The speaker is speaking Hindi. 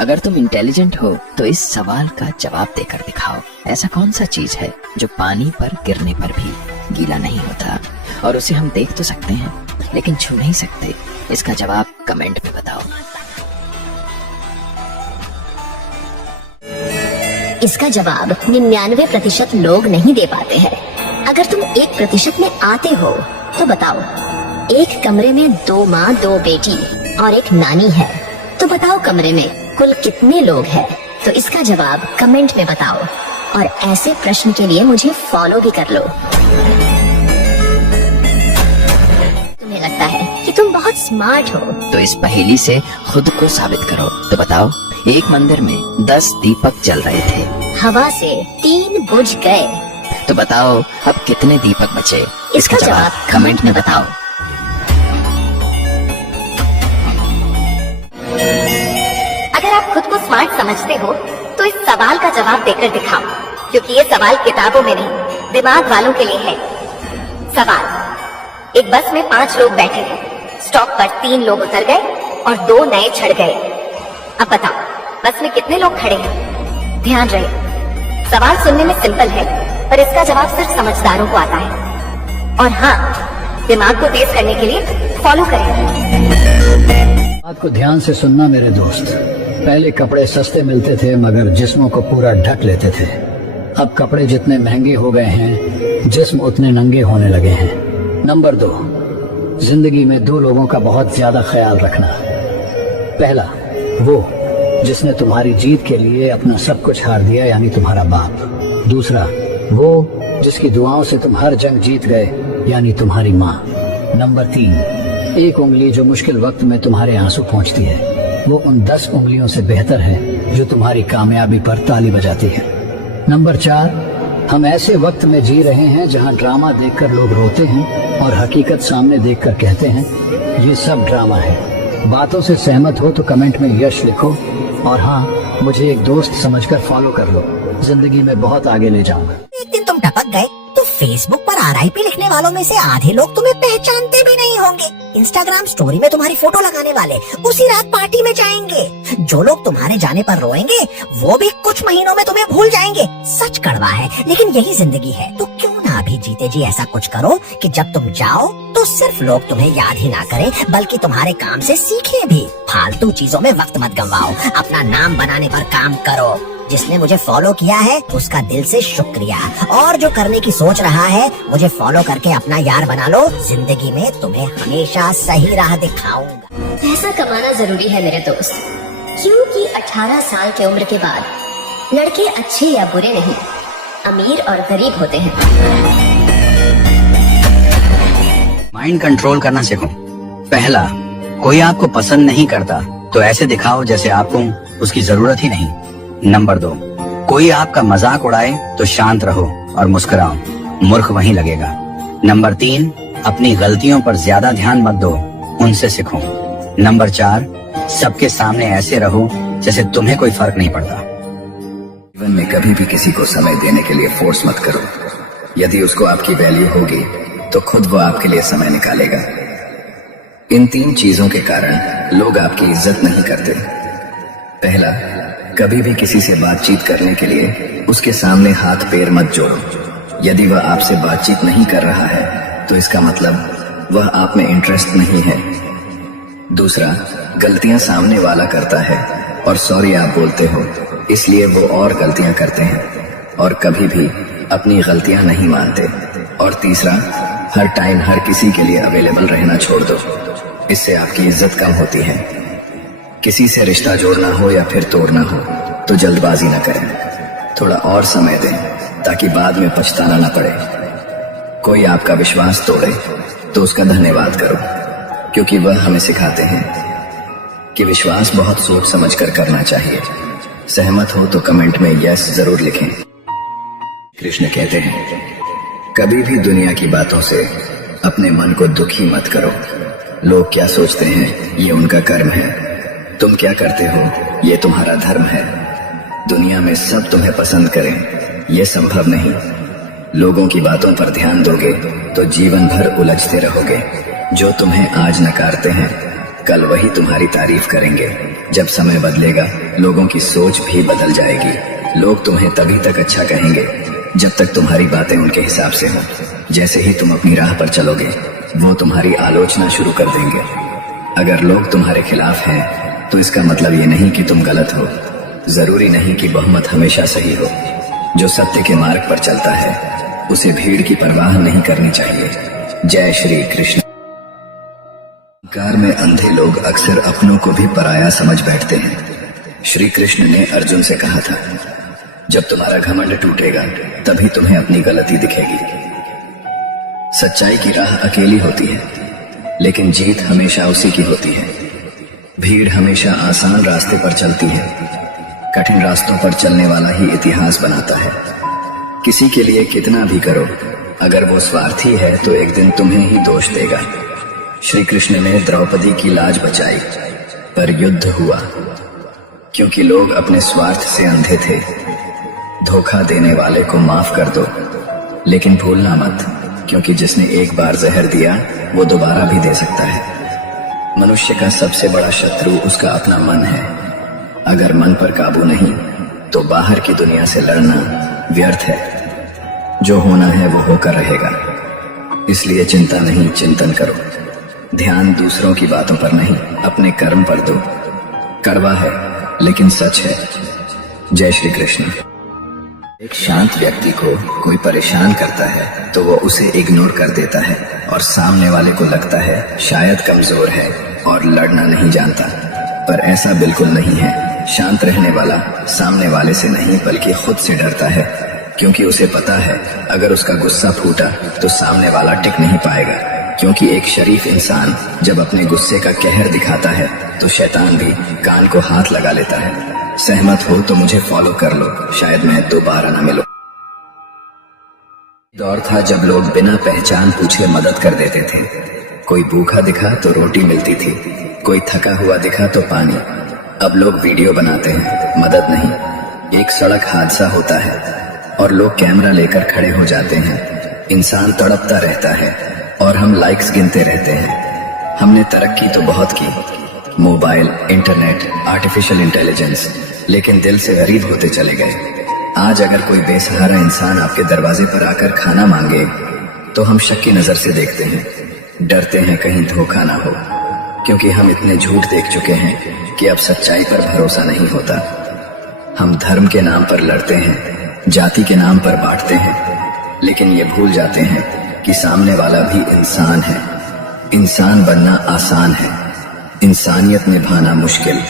अगर तुम इंटेलिजेंट हो तो इस सवाल का जवाब देकर दिखाओ। ऐसा कौन सा चीज है जो पानी पर गिरने पर भी गीला नहीं होता और उसे हम देख तो सकते हैं लेकिन छू नहीं सकते? इसका जवाब कमेंट में बताओ। इसका जवाब 99% लोग नहीं दे पाते हैं। अगर तुम 1% में आते हो तो बताओ। एक कमरे में 2 माँ 2 बेटी और एक नानी है, तो बताओ कमरे में कुल कितने लोग हैं? तो इसका जवाब कमेंट में बताओ और ऐसे प्रश्न के लिए मुझे फॉलो भी कर लो। तुम्हें लगता है कि तुम बहुत स्मार्ट हो तो इस पहेली से खुद को साबित करो। तो बताओ, एक मंदिर में 10 दीपक जल रहे थे, हवा से 3 बुझ गए, तो बताओ अब कितने दीपक बचे? इसका जवाब कमेंट में बताओ। अगर आप खुद को स्मार्ट समझते हो तो इस सवाल का जवाब देकर दिखाओ, क्योंकि ये सवाल किताबों में नहीं दिमाग वालों के लिए है। सवाल, एक बस में 5 लोग बैठे थे, स्टॉप पर 3 लोग उतर गए और 2 नए चढ़ गए। अब बताओ बस में कितने लोग खड़े हैं? ध्यान रहे, सवाल सुनने में सिंपल है पर इसका जवाब सिर्फ समझदारों को आता है। और हाँ, दिमाग को तेज करने के लिए फॉलो करें। बात को ध्यान से सुनना मेरे दोस्त। पहले कपड़े सस्ते मिलते थे मगर जिस्मों को पूरा ढक लेते थे। अब कपड़े जितने महंगे हो गए हैं, जिस्म उतने नंगे होने लगे हैं। नंबर 2, जिंदगी में 2 लोगों का बहुत ज्यादा ख्याल रखना। पहला, वो जिसने तुम्हारी जीत के लिए अपना सब कुछ हार दिया, यानी तुम्हारा बाप। दूसरा, वो जिसकी दुआओं से तुम हर जंग जीत गए, यानी तुम्हारी माँ। नंबर 3, एक उंगली जो मुश्किल वक्त में तुम्हारे आंसू पहुँचती है, वो उन 10 उंगलियों से बेहतर है जो तुम्हारी कामयाबी पर ताली बजाती है। नंबर 4, हम ऐसे वक्त में जी रहे हैं जहाँ ड्रामा देखकर लोग रोते हैं और हकीकत सामने देखकर कहते हैं ये सब ड्रामा है। बातों से सहमत हो तो कमेंट में यश लिखो, और हाँ, मुझे एक दोस्त समझकर फॉलो कर लो। जिंदगी में बहुत आगे ले जाऊंगा। एक दिन तुम टपक गए तो फेसबुक पर RIP लिखने वालों में से आधे लोग तुम्हें पहचानते भी नहीं होंगे। इंस्टाग्राम स्टोरी में तुम्हारी फोटो लगाने वाले उसी रात पार्टी में जाएंगे। जो लोग तुम्हारे जाने पर रोएंगे वो भी कुछ महीनों में तुम्हें भूल जाएंगे। सच कड़वा है लेकिन यही जिंदगी है। तो क्यों ना अभी जीते जी ऐसा कुछ करो कि जब तुम जाओ तो सिर्फ लोग तुम्हें याद ही ना करें बल्कि तुम्हारे काम से सीखें भी। फालतू चीजों में वक्त मत गंवाओ, अपना नाम बनाने पर काम करो। जिसने मुझे फॉलो किया है उसका दिल से शुक्रिया, और जो करने की सोच रहा है मुझे फॉलो करके अपना यार बना लो। जिंदगी में तुम्हें हमेशा सही राह दिखाऊंगा। पैसा कमाना जरूरी है मेरे दोस्त, क्योंकि 18 साल की उम्र के बाद लड़के अच्छे या बुरे नहीं, अमीर और गरीब होते हैं। माइंड कंट्रोल करना सीखो। पहला, कोई आपको पसंद नहीं करता तो ऐसे दिखाओ जैसे आपको उसकी जरूरत ही नहीं। नंबर 2, कोई आपका मजाक उड़ाए तो शांत रहो और मुस्कुराओ, मूर्ख वहीं लगेगा। नंबर 3, अपनी गलतियों पर ज्यादा ध्यान मत दो, उनसे सीखो। नंबर 4, सबके सामने ऐसे रहो जैसे तुम्हें कोई फर्क नहीं पड़ता। जीवन में कभी भी किसी को समय देने के लिए फोर्स मत करो। यदि उसको आपकी वैल्यू होगी तो खुद वो आपके लिए समय निकालेगा। इन 3 चीजों के कारण लोग आपकी इज्जत नहीं करते। पहला, कभी भी किसी से बातचीत करने के लिए उसके सामने हाथ पैर मत जोड़ो। यदि वह आपसे बातचीत नहीं कर रहा है तो इसका मतलब वह आप में इंटरेस्ट नहीं है। दूसरा, गलतियां सामने वाला करता है और सॉरी आप बोलते हो, इसलिए वो और गलतियां करते हैं और कभी भी अपनी गलतियां नहीं मानते। और तीसरा, हर टाइम हर किसी के लिए अवेलेबल रहना छोड़ दो, इससे आपकी इज्जत कम होती है। किसी से रिश्ता जोड़ना हो या फिर तोड़ना हो तो जल्दबाजी न करें, थोड़ा और समय दें ताकि बाद में पछताना न पड़े। कोई आपका विश्वास तोड़े तो उसका धन्यवाद करो, क्योंकि वह हमें सिखाते हैं कि विश्वास बहुत सोच समझ कर करना चाहिए। सहमत हो तो कमेंट में यस जरूर लिखें। कृष्ण कहते हैं, कभी भी दुनिया की बातों से अपने मन को दुखी मत करो। लोग क्या सोचते हैं ये उनका कर्म है, तुम क्या करते हो ये तुम्हारा धर्म है। दुनिया में सब तुम्हें पसंद करें ये संभव नहीं। लोगों की बातों पर ध्यान दोगे तो जीवन भर उलझते रहोगे। जो तुम्हें आज नकारते हैं कल वही तुम्हारी तारीफ करेंगे। जब समय बदलेगा लोगों की सोच भी बदल जाएगी। लोग तुम्हें तभी तक अच्छा कहेंगे जब तक तुम्हारी बातें उनके हिसाब से हो। जैसे ही तुम अपनी राह पर चलोगे वो तुम्हारी आलोचना शुरू कर देंगे। अगर लोग तुम्हारे खिलाफ हैं तो इसका मतलब ये नहीं कि तुम गलत हो। जरूरी नहीं कि बहुमत हमेशा सही हो। जो सत्य के मार्ग पर चलता है उसे भीड़ की परवाह नहीं करनी चाहिए। जय श्री कृष्ण। अहंकार में अंधे लोग अक्सर अपनों को भी पराया समझ बैठते हैं। श्री कृष्ण ने अर्जुन से कहा था, जब तुम्हारा घमंड टूटेगा तभी तुम्हें अपनी गलती दिखेगी। सच्चाई की राह अकेली होती है, लेकिन जीत हमेशा उसी की होती है। भीड़ हमेशा आसान रास्ते पर चलती है, कठिन रास्तों पर चलने वाला ही इतिहास बनाता है। किसी के लिए कितना भी करो, अगर वो स्वार्थी है तो एक दिन तुम्हें ही दोष देगा। श्री कृष्ण ने द्रौपदी की लाज बचाई, पर युद्ध हुआ, क्योंकि लोग अपने स्वार्थ से अंधे थे। धोखा देने वाले को माफ कर दो, लेकिन भूलना मत, क्योंकि जिसने एक बार जहर दिया वो दोबारा भी दे सकता है। मनुष्य का सबसे बड़ा शत्रु उसका अपना मन है। अगर मन पर काबू नहीं तो बाहर की दुनिया से लड़ना व्यर्थ है। जो होना है वो होकर रहेगा। इसलिए चिंता नहीं, चिंतन करो। ध्यान दूसरों की बातों पर नहीं, अपने कर्म पर दो। कड़वा है लेकिन सच है। जय श्री कृष्ण। एक शांत व्यक्ति को कोई परेशान करता है तो वो उसे इग्नोर कर देता है और सामने वाले को लगता है शायद कमजोर है और लड़ना नहीं जानता, पर ऐसा बिल्कुल नहीं है। शांत रहने वाला सामने वाले से नहीं बल्कि खुद से डरता है, क्योंकि उसे पता है अगर उसका गुस्सा फूटा तो सामने वाला टिक नहीं पाएगा। क्योंकि एक शरीफ इंसान जब अपने गुस्से का कहर दिखाता है तो शैतान भी कान को हाथ लगा लेता है। सहमत हो तो मुझे फॉलो कर लो, शायद मैं दोबारा न मिलूं। दौर था जब लोग बिना पहचान पूछे मदद कर देते थे। कोई भूखा दिखा तो रोटी मिलती थी, कोई थका हुआ दिखा तो पानी। अब लोग वीडियो बनाते हैं, मदद नहीं। एक सड़क हादसा होता है और लोग कैमरा लेकर खड़े हो जाते हैं। इंसान तड़पता रहता है और हम लाइक्स गिनते रहते हैं। हमने तरक्की तो बहुत की, मोबाइल, इंटरनेट, आर्टिफिशियल इंटेलिजेंस, लेकिन दिल से गरीब होते चले गए। आज अगर कोई बेसहारा इंसान आपके दरवाजे पर आकर खाना मांगे तो हम शक की नजर से देखते हैं, डरते हैं कहीं धोखा ना हो, क्योंकि हम इतने झूठ देख चुके हैं कि अब सच्चाई पर भरोसा नहीं होता। हम धर्म के नाम पर लड़ते हैं, जाति के नाम पर बांटते हैं, लेकिन ये भूल जाते हैं कि सामने वाला भी इंसान है। इंसान बनना आसान है, इंसानियत निभाना मुश्किल।